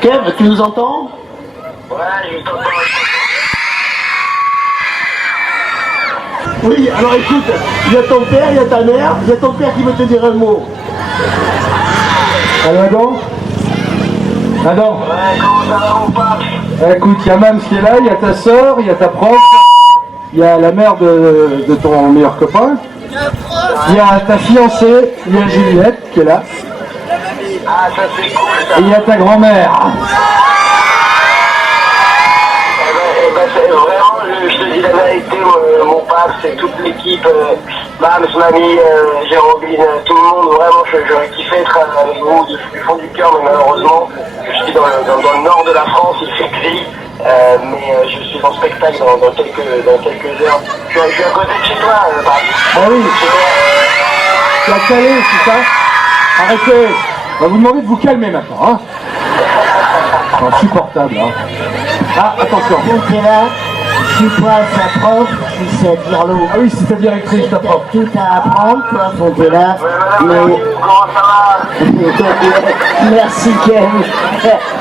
Kev, tu nous entends? Ouais, je t'entends. Oui, alors écoute, il y a ton père, il y a ta mère, il y a ton père qui veut te dire un mot. Allô Adam? Adam? Ouais, comment ça va mon pote? Écoute, il y a Mams qui est là, il y a ta soeur, il y a ta prof, il y a la mère de ton meilleur copain, il y a ta fiancée, il y a Juliette qui est là, Ah, ça c'est cool ça. et il y a ta grand-mère. Vraiment, je te dis la vérité, mon pape, c'est toute l'équipe, Mams, mamie, Géraldine, tout le monde, vraiment, j'aurais kiffé être avec vous du fond du cœur, mais malheureusement, je suis dans le nord de la France, il fait gris, mais je suis en spectacle dans quelques heures. Je suis à côté de chez toi, Pape. Ah oui, tu as calé, c'est ça? Arrêtez, on va vous demander de vous calmer maintenant, hein? C'est insupportable, hein? Ah, attention. Donc t'es là, je suis pas sa prof, je suis sa dirlo. Ah oui, c'est ta directrice, ta prof. Tout à apprendre, toi, donc t'es là. Madame, comment ça va? Merci Kev.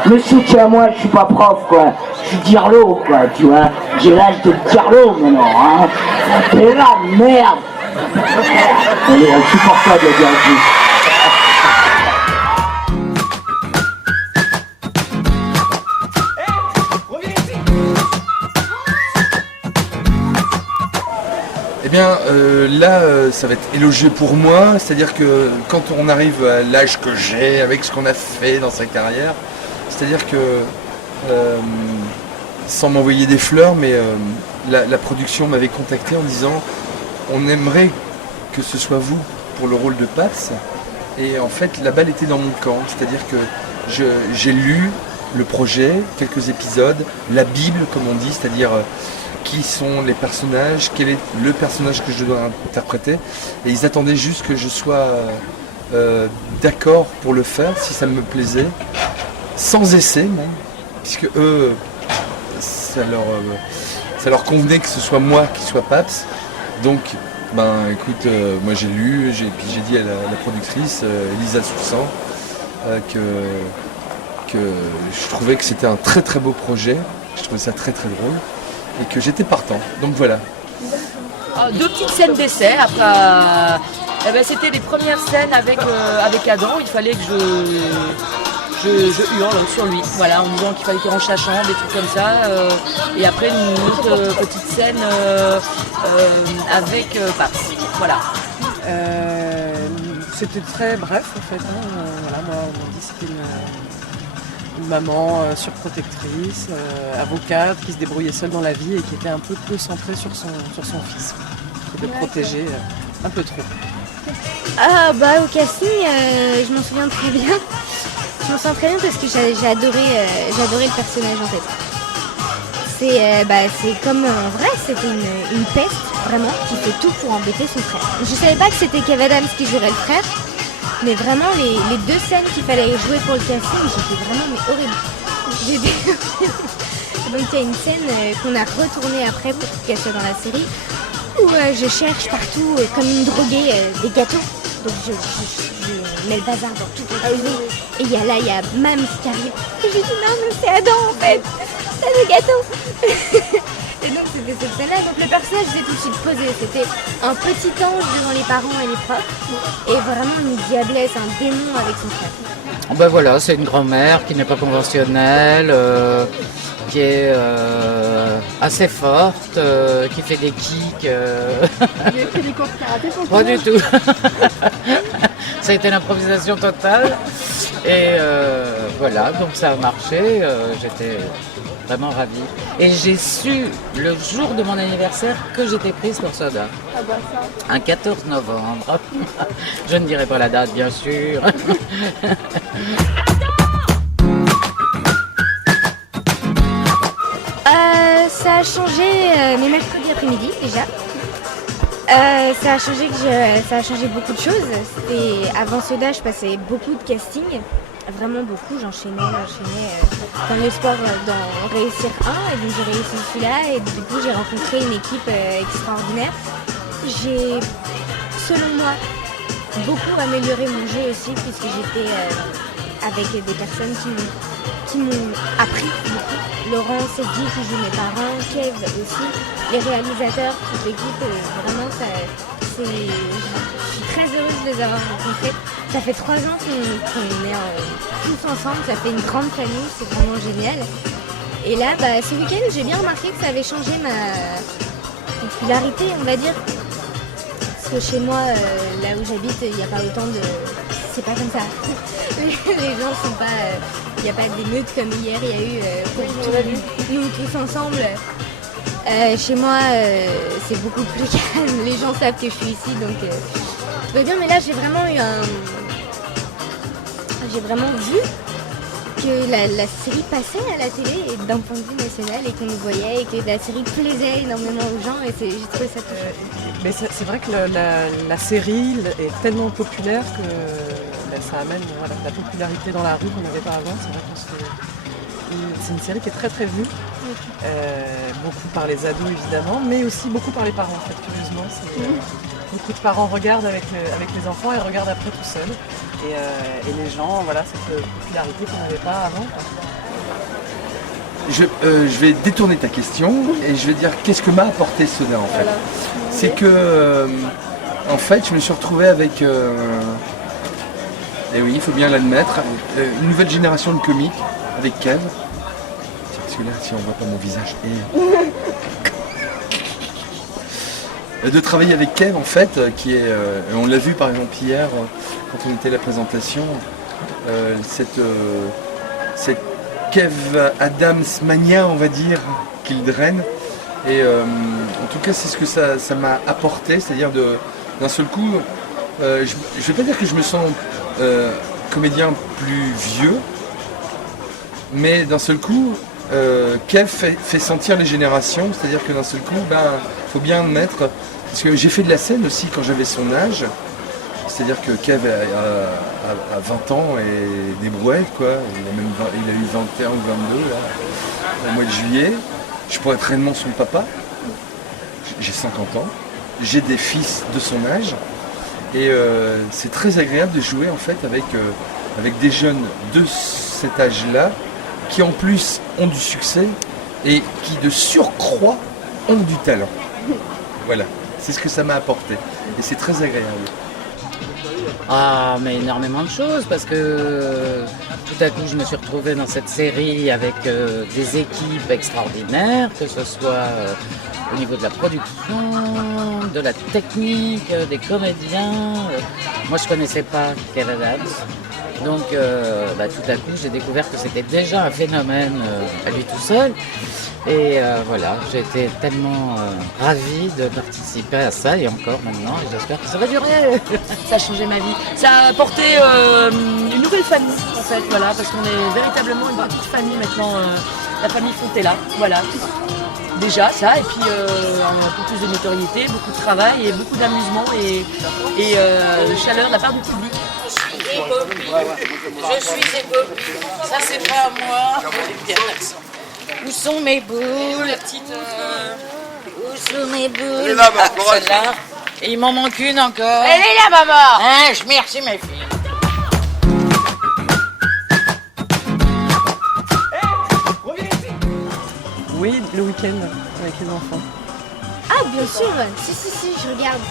Le soutien à moi, je suis pas prof quoi. Je suis dirlo quoi, tu vois. J'ai l'âge de dirlo maintenant, hein. T'es là, merde. Elle est insupportable, la directrice. Eh bien, là, ça va être élogieux pour moi, c'est-à-dire que quand on arrive à l'âge que j'ai, avec ce qu'on a fait dans sa carrière, c'est-à-dire que, sans m'envoyer des fleurs, mais la production m'avait contacté en disant « on aimerait que ce soit vous pour le rôle de Paps », et en fait, la balle était dans mon camp, c'est-à-dire que j'ai lu le projet, quelques épisodes, la Bible, comme on dit, c'est-à-dire qui sont les personnages, quel est le personnage que je dois interpréter. Et ils attendaient juste que je sois d'accord pour le faire, si ça me plaisait, sans essai même, puisque eux, ça leur convenait que ce soit moi qui soit Paps. Donc, ben écoute, moi j'ai lu, puis j'ai dit à la productrice, Elisa Soussan, que je trouvais que c'était un très très beau projet, je trouvais ça très très drôle, et que j'étais partant. Donc voilà. Deux petites scènes d'essai. Après, c'était les premières scènes avec Adam. Il fallait que je hurle sur lui, voilà, en disant qu'il fallait qu'il range sa chambre, des trucs comme ça. Et après une autre petite scène avec Paps. Voilà. C'était très bref en fait. Voilà, moi, on m'a dit que c'était une maman surprotectrice, avocate, qui se débrouillait seule dans la vie et qui était un peu centrée sur son fils. Qui le protégeait un peu trop. Ah bah au casting, je m'en souviens très bien. Je m'en souviens très bien parce que j'ai adoré le personnage en fait. C'est comme en vrai, c'était une peste vraiment qui fait tout pour embêter son frère. Je savais pas que c'était Kev Adams qui jouerait le frère, mais vraiment les deux scènes qu'il fallait jouer pour le casting, j'étais vraiment horrible. Donc il y a une scène qu'on a retournée après pour qu'elle soit dans la série, où je cherche partout comme une droguée des gâteaux. Donc je mets le bazar dans toute la cuisine. Et il y a Mams qui arrive. Et je dis non mais c'est Adam en fait. C'est des gâteaux. Et donc c'était cette scène-là. Donc le personnage s'est tout de suite posé. C'était un petit ange devant les parents et les profs. Et vraiment une diablesse, un démon avec son frère. Ben voilà, c'est une grand-mère qui n'est pas conventionnelle, qui est assez forte, qui fait des kicks. Vous avez fait des cours de karaté pour Pas du tout. Ça a été l'improvisation totale. Et voilà, donc ça a marché. J'étais vraiment ravie. Et j'ai su le jour de mon anniversaire que j'étais prise pour Soda. Ah bah ça. Un 14 novembre. Je ne dirai pas la date, bien sûr. Ça a changé mes mercredis après-midi déjà. Ça a changé beaucoup de choses. Avant Soda, je passais beaucoup de casting, vraiment beaucoup. J'enchaînais dans le sport d'en réussir un, et donc j'ai réussi celui-là, et du coup j'ai rencontré une équipe extraordinaire. J'ai, selon moi, beaucoup amélioré mon jeu aussi, puisque j'étais avec des personnes qui m'ont appris beaucoup. Laurent, Cédric qui joue mes parents, Kev aussi, les réalisateurs, toute l'équipe, vraiment je suis très heureuse de les avoir rencontrés. Ça fait 3 ans qu'on est tous ensemble, ça fait une grande famille, c'est vraiment génial. Et là, ce week-end, j'ai bien remarqué que ça avait changé ma popularité, on va dire. Parce que chez moi, là où j'habite, il n'y a pas autant de... C'est pas comme ça. Les gens sont pas... Il n'y a pas d'émeutes comme hier, il y a eu nous tous ensemble. Chez moi, c'est beaucoup plus calme. Les gens savent que je suis ici, donc tout va bien. Mais là, j'ai vraiment vu que la série passait à la télé et d'un point de vue national et qu'on nous voyait et que la série plaisait énormément aux gens et j'ai trouvé ça touchant. Mais c'est vrai que la série est tellement populaire que ça amène la popularité dans la rue qu'on n'avait pas avant. C'est vrai que c'est une série qui est très très vue, beaucoup par les ados évidemment, mais aussi beaucoup par les parents en fait, curieusement. Beaucoup de parents regardent avec les enfants et regardent après tout seuls. Et les gens, voilà, cette popularité qu'on n'avait pas avant. Je vais détourner ta question et je vais dire qu'est-ce que m'a apporté Soda en fait. Voilà. C'est que en fait je me suis retrouvé avec, et oui il faut bien l'admettre, une nouvelle génération de comiques avec Kev. Parce que là si on voit pas mon visage de travailler avec Kev en fait, qui est, on l'a vu par exemple hier quand on était à la présentation, cette Kev Adams mania on va dire qu'il draine et en tout cas c'est ce que ça m'a apporté, c'est-à-dire d'un seul coup, je vais pas dire que je me sens comédien plus vieux, mais d'un seul coup Kev fait sentir les générations, c'est-à-dire que d'un seul coup, faut bien admettre, parce que j'ai fait de la scène aussi quand j'avais son âge, c'est-à-dire que Kev a 20 ans et des brouettes, quoi. Il a eu 21 ou 22 là, au mois de juillet. Je pourrais être réellement son papa, j'ai 50 ans, j'ai des fils de son âge, et c'est très agréable de jouer en fait avec des jeunes de cet âge-là, qui en plus ont du succès et qui de surcroît ont du talent. Voilà, c'est ce que ça m'a apporté et c'est très agréable. Ah, mais énormément de choses parce que tout à coup je me suis retrouvée dans cette série avec des équipes extraordinaires, que ce soit au niveau de la production, de la technique, des comédiens. Moi je connaissais pas Kev Adams. Donc tout à coup j'ai découvert que c'était déjà un phénomène à lui tout seul. Et voilà, j'ai été tellement ravie de participer à ça et encore maintenant, et j'espère que ça va durer. Ça a changé ma vie. Ça a apporté une nouvelle famille en fait, voilà, parce qu'on est véritablement une petite famille maintenant, la famille Fontella, voilà. Déjà ça, et puis un peu plus de notoriété, beaucoup de travail et beaucoup d'amusement et de chaleur de la part du public. Je suis Épopie. Ça c'est pas à moi. J'ai bien l'accent. Où sont mes boules, la petite où sont mes boules? Elle est là, celle-là. Et il m'en manque une encore. Elle est là, maman. Hein, je merci mes filles. Oui, le week-end avec les enfants. Ah bien sûr, si, je regarde.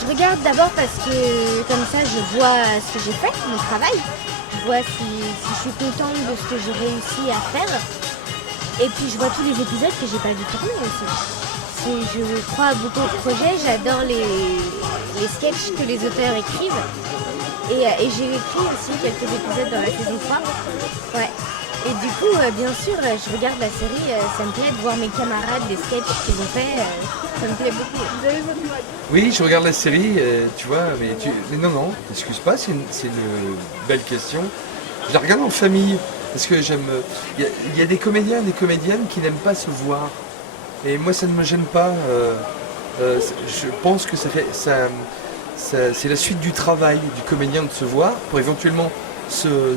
Je regarde d'abord parce que comme ça je vois ce que j'ai fait, mon travail. Je vois si je suis contente de ce que j'ai réussi à faire. Et puis je vois tous les épisodes que j'ai pas vu tourner aussi. Je crois beaucoup au projet, j'adore les sketchs que les auteurs écrivent. Et j'ai écrit aussi quelques épisodes dans la saison 3. Ouais. Et du coup, bien sûr, je regarde la série, ça me plaît de voir mes camarades, des sketchs qu'ils ont fait, ça me plaît beaucoup. Oui, je regarde la série, tu vois, mais non, excuse pas, c'est une belle question. Je la regarde en famille, parce que j'aime... Il y a des comédiens et des comédiennes qui n'aiment pas se voir. Et moi, ça ne me gêne pas. Je pense que c'est la suite du travail du comédien de se voir, pour éventuellement se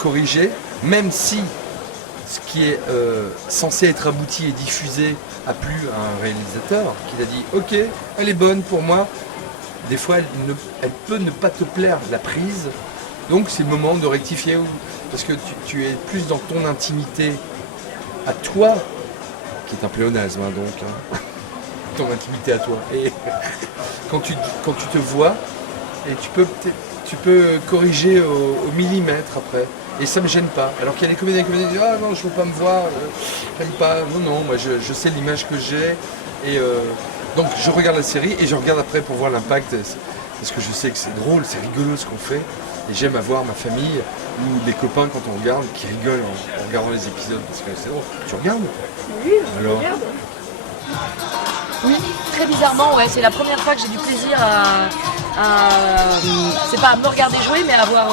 corriger, même si ce qui est censé être abouti et diffusé a plu à un réalisateur qui a dit « Ok, elle est bonne pour moi ». Des fois, elle peut ne pas te plaire, la prise, Donc c'est le moment de rectifier, parce que tu es plus dans ton intimité à toi, qui est un pléonasme, hein, donc, hein, ton intimité à toi. Et quand tu te vois, et tu peux corriger au millimètre après. Et ça me gêne pas. Alors qu'il y a des comédiens qui disent ah non, je veux pas me voir, j'aime pas. Non, moi je sais l'image que j'ai. Et donc je regarde la série et je regarde après pour voir l'impact. Parce que je sais que c'est drôle, c'est rigolo ce qu'on fait. Et j'aime avoir ma famille ou des copains quand on regarde qui rigolent en regardant les épisodes. Parce que c'est drôle. Tu regardes? Oui, alors, regarde. Oui, très bizarrement, ouais, c'est la première fois que j'ai du plaisir c'est pas à me regarder jouer, mais à voir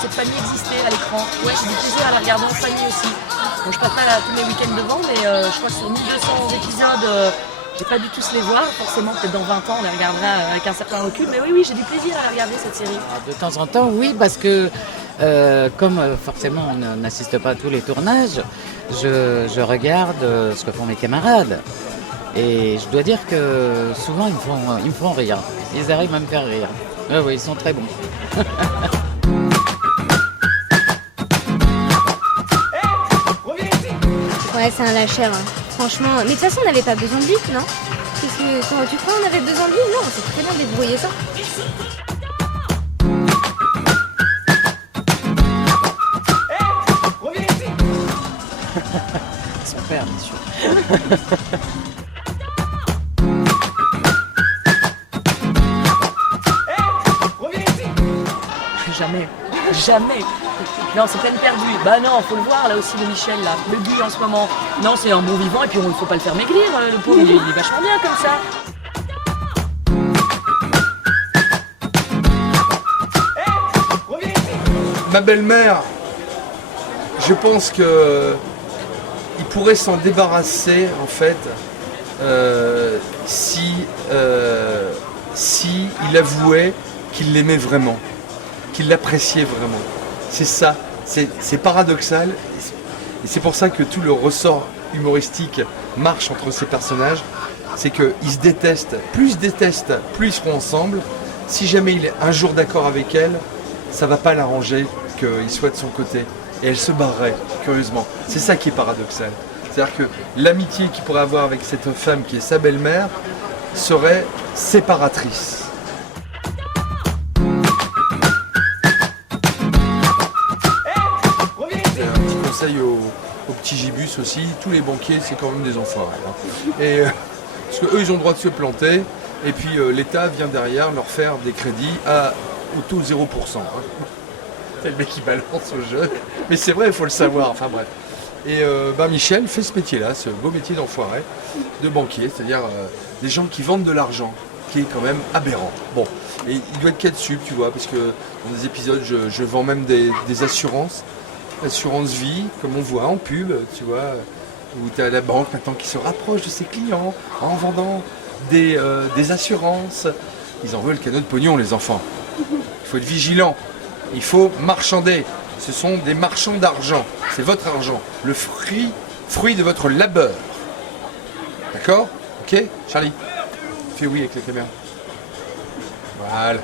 cette famille exister à l'écran. Ouais, j'ai du plaisir à la regarder en famille aussi. Bon, je passe pas là tous mes week-ends devant, mais je crois que sur 1200 épisodes, j'ai pas dû tous les voir. Forcément, peut-être dans 20 ans, on les regardera avec un certain recul. Mais oui, j'ai du plaisir à la regarder cette série. De temps en temps, oui, parce que comme forcément on n'assiste pas à tous les tournages, je regarde ce que font mes camarades. Et je dois dire que souvent ils me font rire. Ils arrivent à me faire rire. Oui, ils sont très bons. Ouais, c'est un lâcheur. Hein. Franchement, mais de toute façon, on n'avait pas besoin de lui, non? Qu'est-ce que tu crois on avait besoin de lui? Non, on s'est très bien débrouillé ça. Son père, bien sûr. Jamais. Non, c'est peine perdue. Bah non, faut le voir là aussi de Michel là. Le Guy en ce moment. Non, c'est un bon vivant et puis il faut pas le faire maigrir. Le pauvre, il est vachement bien comme ça. ma belle-mère, je pense que il pourrait s'en débarrasser en fait si il avouait qu'il l'aimait vraiment, qu'il l'appréciait vraiment. C'est ça, c'est paradoxal et c'est pour ça que tout le ressort humoristique marche entre ces personnages. C'est qu'ils se détestent, plus ils seront ensemble. Si jamais il est un jour d'accord avec elle, ça va pas l'arranger qu'il soit de son côté. Et elle se barrerait, curieusement. C'est ça qui est paradoxal. C'est-à-dire que l'amitié qu'il pourrait avoir avec cette femme qui est sa belle-mère serait séparatrice. C'est un petit conseil aux petits gibus aussi, tous les banquiers c'est quand même des enfoirés. Hein. Et, parce qu'eux ils ont le droit de se planter, et puis l'État vient derrière leur faire des crédits au taux 0%. Hein. C'est le mec qui balance au jeu. Mais c'est vrai, il faut le savoir, enfin bref. Et Michel fait ce métier-là, ce beau métier d'enfoiré, de banquier, c'est-à-dire des gens qui vendent de l'argent, qui est quand même aberrant. Bon, et il doit être cas dessus, tu vois, parce que dans des épisodes, je vends même des assurances, assurance vie, comme on voit en pub, tu vois, où tu as la banque maintenant qui se rapproche de ses clients en vendant des assurances. Ils en veulent le cadeau de pognon, les enfants. Il faut être vigilant, il faut marchander. Ce sont des marchands d'argent, c'est votre argent, le fruit de votre labeur. D'accord? Ok, Charlie? Fais oui avec la caméra. Voilà.